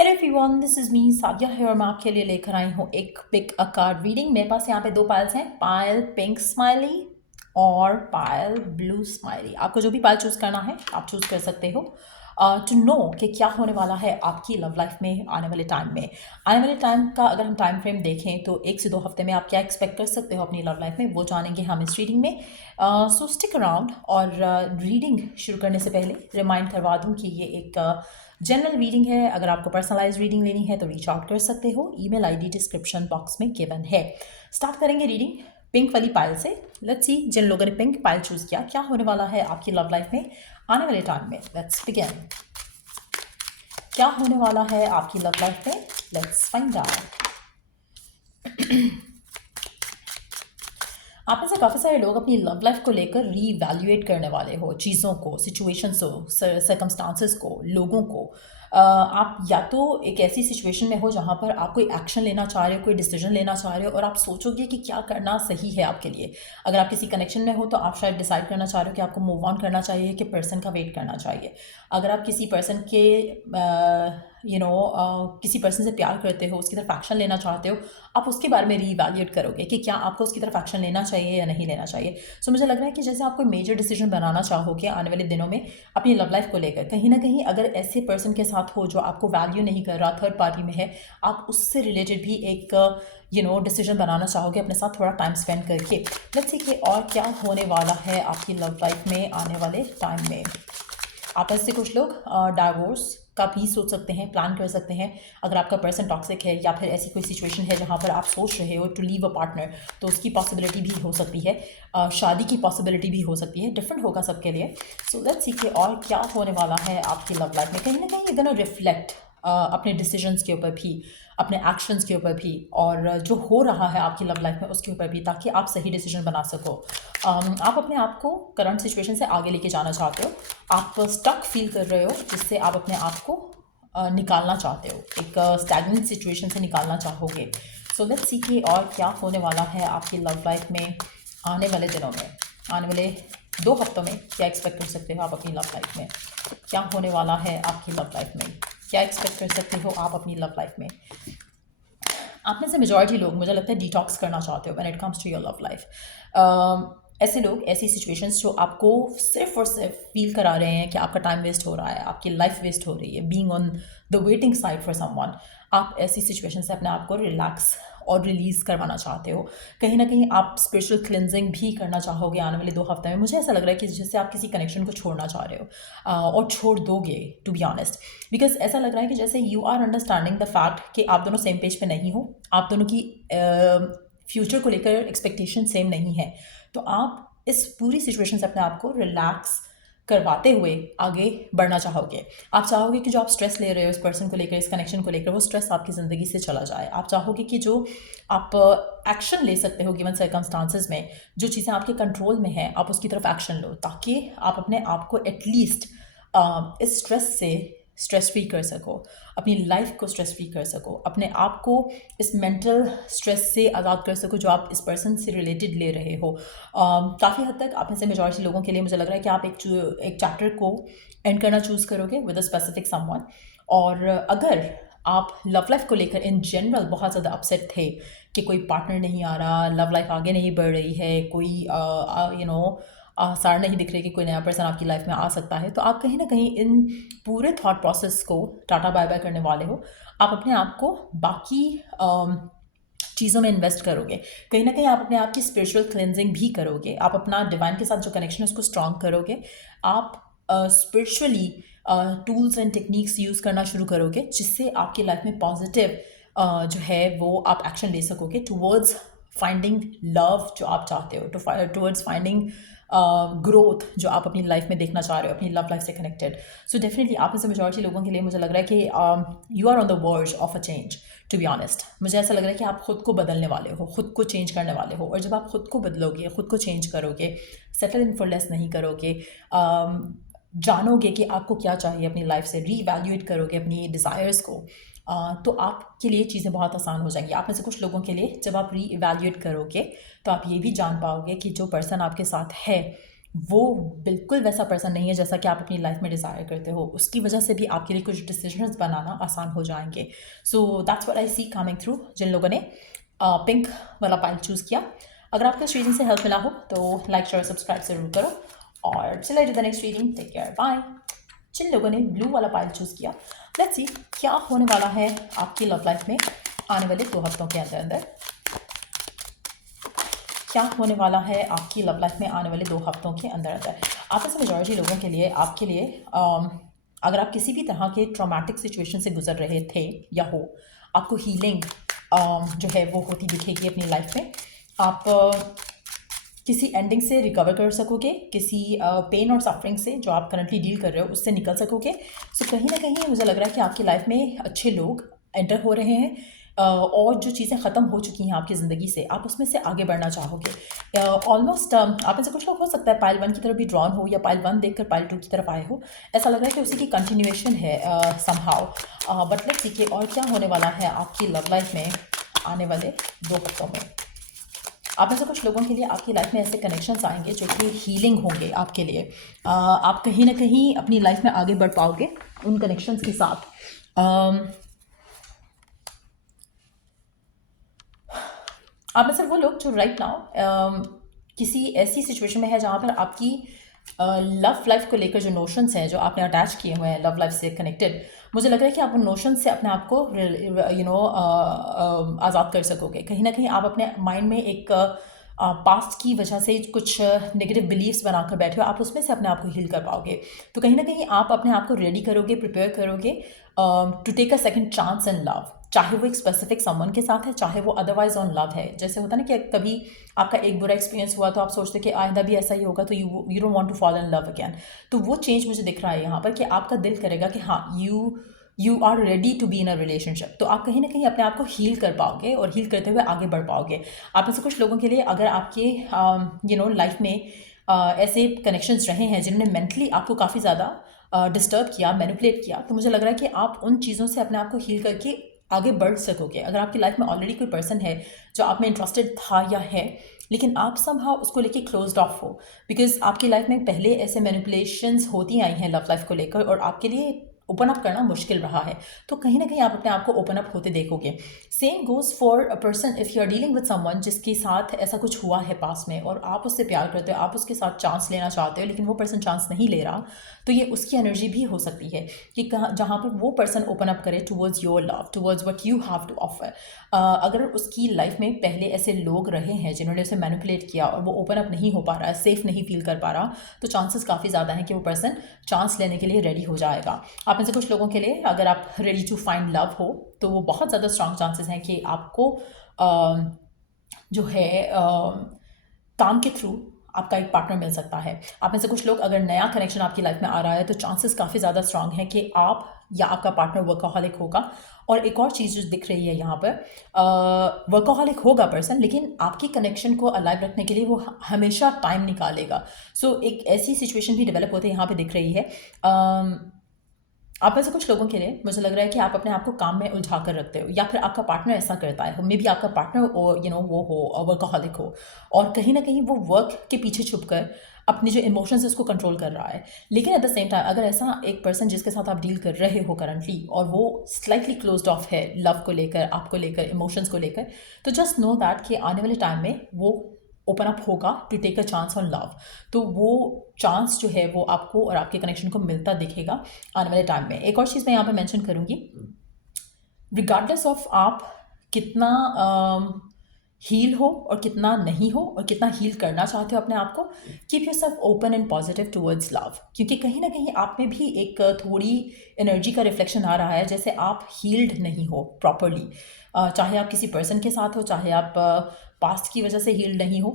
Hello everyone, this is me Sadia है और मैं आपके लिए लेकर आई हूँ एक पिक अ कार्ड रीडिंग। मेरे पास यहाँ पे दो पायल्स हैं, पायल पिंक स्माइली और पायल ब्लू स्माइली। आपको जो भी पायल चूज़ करना है आप चूज़ कर सकते हो टू नो कि क्या होने वाला है आपकी लव लाइफ में आने वाले टाइम का अगर हम टाइम फ्रेम देखें तो 1 से 2 हफ्ते में आप क्या एक्सपेक्ट कर सकते हो अपनी लव लाइफ में, वो जानेंगे हम इस रीडिंग में। सो स्टिक अराउंड। और रीडिंग शुरू करने से पहले रिमाइंड करवा दूँ कि ये एक जनरल रीडिंग है। अगर आपको पर्सनलाइज रीडिंग लेनी है तो रीच आउट कर सकते हो, ईमेल आईडी डिस्क्रिप्शन बॉक्स में गिवन है। स्टार्ट करेंगे रीडिंग पिंक वाली पायल से। लेट्स सी जिन लोगों ने पिंक पायल चूज किया क्या होने वाला है आपकी लव लाइफ में आने वाले टाइम में। Let's begin. क्या होने वाला है आपकी लव लाइफ में, लेट्स फाइंड आउट। आप में से काफ़ी सारे लोग अपनी लव लाइफ को लेकर रीवैल्यूएट करने वाले हो, चीज़ों को, सिचुएशंस हो, सर्कमस्टांसेस को, लोगों को। आप या तो एक ऐसी सिचुएशन में हो जहाँ पर आप कोई एक्शन लेना चाह रहे हो, कोई डिसीजन लेना चाह रहे हो और आप सोचोगे कि क्या करना सही है आपके लिए। अगर आप किसी कनेक्शन में हो तो आप शायद डिसाइड करना चाह रहे हो कि आपको मूव ऑन करना चाहिए कि पर्सन का वेट करना चाहिए। अगर आप किसी पर्सन के किसी पर्सन से प्यार करते हो, उसकी तरफ एक्शन लेना चाहते हो, आप उसके बारे में रीवैल्यूएट करोगे कि क्या आपको उसकी तरफ एक्शन लेना चाहिए या नहीं लेना चाहिए। सो मुझे लग रहा है कि जैसे आप कोई मेजर डिसीजन बनाना चाहोगे आने वाले दिनों में अपनी लव लाइफ को लेकर, कहीं ना कहीं अगर ऐसे पर्सन के साथ हो जो आपको वैल्यू नहीं कर रहा, थर्ड पार्टी में है, आप उससे रिलेटेड भी एक डिसीजन बनाना चाहोगे अपने साथ थोड़ा टाइम स्पेंड करके। लेट्स सी कि और क्या होने वाला है आपकी लव लाइफ में आने वाले टाइम में। आप ऐसे कुछ लोग डाइवोर्स का भी सोच सकते हैं, प्लान कर सकते हैं। अगर आपका पर्सन टॉक्सिक है या फिर ऐसी कोई सिचुएशन है जहाँ पर आप सोच रहे हो टू लीव अ पार्टनर, तो उसकी पॉसिबिलिटी भी हो सकती है। शादी की पॉसिबिलिटी भी हो सकती है, डिफरेंट होगा सबके लिए। सो लेट्स सी के और क्या होने वाला है आपकी लव लाइफ में। कहीं ना कहीं ये गोना रिफ्लेक्ट अपने डिसीजंस के ऊपर भी, अपने एक्शंस के ऊपर भी, और जो हो रहा है आपकी लव लाइफ में उसके ऊपर भी, ताकि आप सही डिसीजन बना सको। आप अपने आप को करंट सिचुएशन से आगे लेके जाना चाहते हो, आप स्टक फील कर रहे हो जिससे आप अपने आप को निकालना चाहते हो, एक स्टैग्नेंट सिचुएशन से निकालना चाहोगे। सो लेट्स सी कि और क्या होने वाला है आपकी लव लाइफ में आने वाले दिनों में, आने वाले 2 हफ्तों में। क्या एक्सपेक्ट कर सकते हो आप अपनी लव लाइफ में, क्या होने वाला है आपकी लव लाइफ में, क्या एक्सपेक्ट कर सकते हो आप अपनी लव लाइफ में। आप में से मेजॉरिटी लोग मुझे लगता है डिटॉक्स करना चाहते हो when it comes to your love life. ऐसे लोग, ऐसी सिचुएशंस जो आपको सिर्फ और सिर्फ फील करा रहे हैं कि आपका टाइम वेस्ट हो रहा है, आपकी लाइफ वेस्ट हो रही है, being on the waiting side for someone. आप ऐसी सिचुएशन से अपने आप को रिलैक्स और रिलीज़ करवाना चाहते हो। कहीं ना कहीं आप स्पिरिचुअल क्लिनजिंग भी करना चाहोगे आने वाले 2 हफ्ते में। मुझे ऐसा लग रहा है कि जैसे आप किसी कनेक्शन को छोड़ना चाह रहे हो, और छोड़ दोगे, टू बी ऑनेस्ट। बिकॉज ऐसा लग रहा है कि जैसे you are understanding the fact कि आप दोनों सेम पेज पे नहीं हो, आप दोनों की फ्यूचर को लेकर एक्सपेक्टेशन सेम नहीं है। तो आप इस पूरी सिचुएशन से अपने आप को रिलैक्स करवाते हुए आगे बढ़ना चाहोगे। आप चाहोगे कि जो आप स्ट्रेस ले रहे हो इस पर्सन को लेकर, इस कनेक्शन को लेकर, वो स्ट्रेस आपकी ज़िंदगी से चला जाए। आप चाहोगे कि जो आप एक्शन ले सकते हो गिवन सर्कमस्टांसेस में, जो चीज़ें आपके कंट्रोल में हैं, आप उसकी तरफ एक्शन लो, ताकि आप अपने आप को एटलीस्ट इस स्ट्रेस से स्ट्रेस फ्री कर सको, अपनी लाइफ को स्ट्रेस फ्री कर सको, अपने आप को इस मेंटल स्ट्रेस से आज़ाद कर सको जो आप इस पर्सन से रिलेटेड ले रहे हो। काफ़ी हद तक आप में से मेजॉरिटी लोगों के लिए मुझे लग रहा है कि आप एक चैप्टर को एंड करना चूज़ करोगे विद अ स्पेसिफिक समवन। और अगर आप लव लाइफ को लेकर इन जनरल बहुत ज़्यादा अपसेट थे कि कोई पार्टनर नहीं आ रहा, लव लाइफ आगे नहीं बढ़ रही है, कोई आसार नहीं दिख रहे कि कोई नया पर्सन आपकी लाइफ में आ सकता है, तो आप कहीं ना कहीं इन पूरे थॉट प्रोसेस को टाटा बाय बाय करने वाले हो। आप अपने आप को बाकी चीज़ों में इन्वेस्ट करोगे। कहीं ना कहीं आप अपने आप की स्पिरिचुअल क्लेंजिंग भी करोगे, आप अपना डिवाइन के साथ जो कनेक्शन है उसको स्ट्रॉन्ग करोगे। आप spiritually tools and techniques use करना शुरू करोगे जिससे आपकी लाइफ में पॉजिटिव जो है वो आप एक्शन ले सकोगे टूवर्ड्स फाइंडिंग लव जो आप चाहते हो, टूवर्ड्स फाइंडिंग ग्रोथ जो आप अपनी लाइफ में देखना चाह रहे हो, अपनी लव लाइफ से कनेक्टेड। सो डेफिनेटली आप में से मेजॉरिटी लोगों के लिए मुझे लग रहा है कि you are on the verge of a change. To be honest, मुझे ऐसा लग रहा है कि आप खुद को बदलने वाले हो, खुद को चेंज करने वाले हो। और जब आप खुद को बदलोगे, खुद को चेंज करोगे, सेटल इन फॉर लेस नहीं करोगे, जानोगे कि आपको क्या चाहिए अपनी लाइफ से, रीवैल्यूएट करोगे अपनी डिज़ायर्स को, तो आपके लिए चीज़ें बहुत आसान हो जाएंगी। आप में से कुछ लोगों के लिए जब आप री इवैल्यूएट करोगे तो आप ये भी जान पाओगे कि जो पर्सन आपके साथ है वो बिल्कुल वैसा पर्सन नहीं है जैसा कि आप अपनी लाइफ में डिज़ायर करते हो। उसकी वजह से भी आपके लिए कुछ डिसीजंस बनाना आसान हो जाएंगे। So that's what I see coming through जिन लोगों ने पिंक वाला पाइल चूज़ किया। अगर आपको इस रीडिंग से हेल्प मिला हो तो लाइक शेयर सब्सक्राइब ज़रूर करो। और चलिए to the next reading, take care, bye. जिन लोगों ने ब्लू वाला पाइल चूज़ किया, लेट्स सी क्या होने वाला है आपकी लव लाइफ में आने वाले 2 हफ्तों के अंदर अंदर। क्या होने वाला है आपकी लव लाइफ में आने वाले 2 हफ्तों के अंदर अंदर। आप में से मेजॉरिटी लोगों के लिए, आपके लिए अगर आप किसी भी तरह के ट्रॉमेटिक सिचुएशन से गुजर रहे थे या हो, आपको हीलिंग जो है वो होती दिखेगी अपनी लाइफ में। आप किसी एंडिंग से रिकवर कर सकोगे, किसी पेन और सफरिंग से जो आप करंटली डील कर रहे हो उससे निकल सकोगे। सो कहीं ना कहीं मुझे लग रहा है कि आपकी लाइफ में अच्छे लोग एंटर हो रहे हैं, और जो चीज़ें ख़त्म हो चुकी हैं आपकी ज़िंदगी से, आप उसमें से आगे बढ़ना चाहोगे। ऑलमोस्ट आप में से कुछ लोग हो सकता है पाइल 1 की तरफ भी ड्रॉन हो या पाइल 1 देखकर पाइल 2 की तरफ आए हो। ऐसा लग रहा है कि उसी की कंटिन्यूएशन है समहाउ। बट लेट्स सी और क्या होने वाला है आपकी लव लाइफ में आने वाले 2 हफ्तों में। आप में से कुछ लोगों के लिए आपकी लाइफ में ऐसे कनेक्शंस आएंगे जो कि हीलिंग होंगे आपके लिए। आप कहीं ना कहीं अपनी लाइफ में आगे बढ़ पाओगे उन कनेक्शंस के साथ। आप में से वो लोग जो राइट नाउ किसी ऐसी सिचुएशन में है जहाँ पर आपकी लव लाइफ को लेकर जो नोशंस हैं जो आपने अटैच किए हुए हैं लव लाइफ से कनेक्टेड, मुझे लग रहा है कि आप उन नोशन से अपने आप को आज़ाद कर सकोगे। कहीं ना कहीं आप अपने माइंड में एक पास्ट की वजह से कुछ नेगेटिव बिलीव्स बनाकर बैठे हो, आप उसमें से अपने आप को हील कर पाओगे। तो कहीं ना कहीं आप अपने आप को रेडी करोगे, प्रिपेयर करोगे to take a second chance in love. चाहे वो एक स्पेसिफिक समवन के साथ है, चाहे वो अदरवाइज ऑन लव है। जैसे होता है ना कि कभी आपका एक बुरा एक्सपीरियंस हुआ तो आप सोचते कि आइंदा भी ऐसा ही होगा, तो you don't want to fall in love again. तो वो चेंज मुझे दिख रहा है यहाँ पर कि आपका दिल करेगा कि हाँ, you are ready to be in a relationship. तो आप कहीं ना कहीं अपने आप को हील कर पाओगे और हील करते हुए आगे बढ़ पाओगे। आप में से कुछ लोगों के लिए अगर आपके लाइफ में ऐसे कनेक्शंस रहे हैं जिन्होंने मेंटली आपको काफ़ी ज़्यादा डिस्टर्ब किया, मैनिपुलेट किया, तो मुझे लग रहा है कि आप उन चीज़ों से अपने आप को हील करके आगे बढ़ सकोगे। अगर आपकी लाइफ में ऑलरेडी कोई पर्सन है जो आप में इंटरेस्टेड था या है, लेकिन आप समहाउ उसको लेके क्लोज्ड ऑफ हो, बिकॉज आपकी लाइफ में पहले ऐसे मैनिपुलेशंस होती आई हैं लव लाइफ को लेकर और आपके लिए ओपन अप करना मुश्किल रहा है, तो कहीं ना कहीं आप अपने आप को ओपन अप होते देखोगे। Same goes for a person if you are dealing with someone जिसके साथ ऐसा कुछ हुआ है पास में और आप उससे प्यार करते हो, आप उसके साथ चांस लेना चाहते हो, लेकिन वो पर्सन चांस नहीं ले रहा, तो ये उसकी एनर्जी भी हो सकती है कि जहाँ पर वो पर्सन ओपन अप करे towards your love, towards what you have to offer. अगर उसकी लाइफ में पहले ऐसे लोग रहे हैं जिन्होंने उसे मैनिपुलेट किया और वो ओपन अप नहीं हो पा रहा है, सेफ नहीं फील कर पा रहा, तो चांसेस काफ़ी ज़्यादा हैं कि वो पर्सन चांस लेने के लिए रेडी हो जाएगा। आप में से कुछ लोगों के लिए अगर आप रेडी टू फाइंड लव हो तो वो बहुत ज़्यादा स्ट्रांग चांसेस हैं कि आपको जो है काम के थ्रू आपका एक पार्टनर मिल सकता है। आप में से कुछ लोग अगर नया कनेक्शन आपकी लाइफ में आ रहा है तो चांसेस काफ़ी ज़्यादा स्ट्रांग हैं कि आप या आपका पार्टनर वर्कaholic होगा। और एक और चीज़ जो दिख रही है यहाँ पर, वर्कaholic होगा पर्सन, लेकिन आपकी कनेक्शन को अलाइव रखने के लिए वो हमेशा टाइम निकालेगा। सो एक ऐसी सिचुएशन भी डेवलप होते यहाँ पे दिख रही है। आप में से कुछ लोगों के लिए मुझे लग रहा है कि आप अपने आप को काम में उलझा कर रखते हो या फिर आपका पार्टनर ऐसा करता है। मे बी आपका पार्टनर और वो हो वर्कaholic हो और कहीं ना कहीं वो वर्क के पीछे छुप कर अपने जो इमोशंस है उसको कंट्रोल कर रहा है। लेकिन एट द सेम टाइम अगर ऐसा एक पर्सन जिसके साथ आप डील कर रहे हो करंटली और वो स्लाइटली क्लोज्ड ऑफ है लव को लेकर, आपको लेकर, इमोशंस को लेकर, तो जस्ट नो दैट कि आने वाले टाइम में वो ओपन अप होगा to take a chance on love. तो वो चांस जो है वो आपको और आपके कनेक्शन को मिलता दिखेगा आने वाले टाइम में। एक और चीज़ मैं यहाँ पे मेंशन करूँगी, रिगार्डलेस ऑफ आप कितना हील हो और कितना नहीं हो और कितना हील करना चाहते हो अपने आप को, keep your self open and positive towards love. क्योंकि कहीं ना कहीं आप में भी एक थोड़ी एनर्जी का रिफ्लेक्शन आ रहा है जैसे आप हील्ड नहीं हो प्रॉपरली। चाहे आप किसी पर्सन के साथ हो, चाहे आप पास्ट की वजह से हील्ड नहीं हो,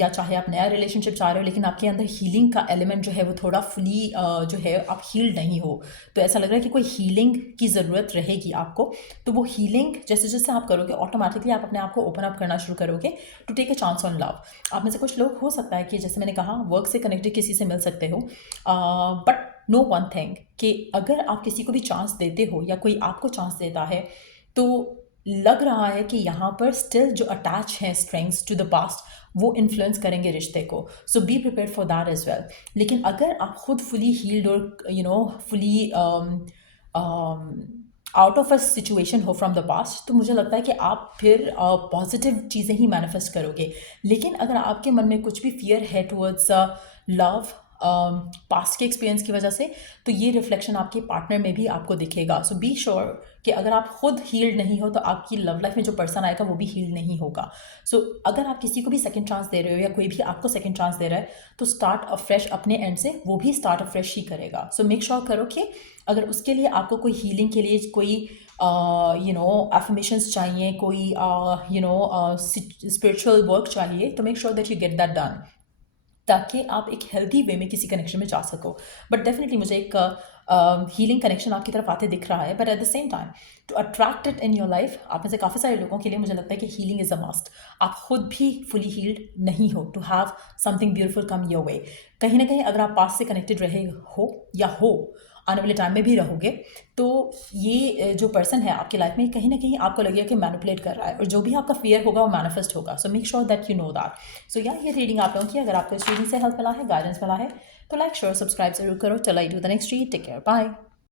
या चाहे आप नया रिलेशनशिप चाह रहे हो, लेकिन आपके अंदर हीलिंग का एलिमेंट जो है वो थोड़ा फुली जो है आप हील्ड नहीं हो। तो ऐसा लग रहा है कि कोई हीलिंग की ज़रूरत रहेगी आपको। तो वो हीलिंग जैसे जैसे आप करोगे ऑटोमेटिकली आप अपने आप को ओपन अप करना शुरू करोगे to take a chance on love. आप में से कुछ लोग हो सकता है कि जैसे मैंने कहा वर्क से कनेक्टेड किसी से मिल सकते हो, बट नो वन थिंग कि अगर आप किसी को भी चांस देते हो या कोई आपको चांस देता है, तो लग रहा है कि यहाँ पर स्टिल जो अटैच है स्ट्रिंग्स टू द पास्ट वो इन्फ्लुएंस करेंगे रिश्ते को। So be prepare for that as well. लेकिन अगर आप खुद फुली हील्ड और fully out of a situation हो फ्रॉम द पास्ट, तो मुझे लगता है कि आप फिर पॉजिटिव चीज़ें ही मैनिफेस्ट करोगे। लेकिन अगर आपके मन में कुछ भी फियर है टुवर्ड्स लव पास्ट के एक्सपीरियंस की वजह से, तो ये रिफ्लेक्शन आपके पार्टनर में भी आपको दिखेगा। सो बी श्योर कि अगर आप खुद हील्ड नहीं हो तो आपकी लव लाइफ में जो पर्सन आएगा वो भी हील्ड नहीं होगा। सो अगर आप किसी को भी सेकंड चांस दे रहे हो या कोई भी आपको सेकंड चांस दे रहा है, तो स्टार्ट अफ्रेश अपने एंड से, वो भी स्टार्ट अफ्रेश ही करेगा। सो मेक श्योर करो कि अगर उसके लिए आपको कोई हीलिंग के लिए कोई एफर्मेशंस चाहिए, कोई स्पिरिचुअल वर्क चाहिए, तो make sure that you get that done, ताकि आप एक हेल्दी वे में किसी कनेक्शन में जा सको। बट डेफिनेटली मुझे एक हीलिंग कनेक्शन आपकी तरफ आते दिख रहा है, but at the same time to attract it in your life, आप में से काफ़ी सारे लोगों के लिए मुझे लगता है कि हीलिंग इज़ अ मस्ट। आप खुद भी फुली हील्ड नहीं हो to have something beautiful come your way. कहीं ना कहीं अगर आप पास्ट से कनेक्टेड रहे हो या आने वाले टाइम में भी रहोगे, तो ये जो पर्सन है आपकी लाइफ में कहीं ना कहीं आपको लगेगा कि मैनिपुलेट कर रहा है, और जो भी आपका फियर होगा वो मैनिफेस्ट होगा। So make sure that you know that. So ये रीडिंग आप लोगों की, अगर आपको इस रीडिंग से हेल्प मिला है, गाइडेंस मिला है, तो लाइक शेयर सब्सक्राइब जरूर करो। चलो I do the next read. Take care, bye.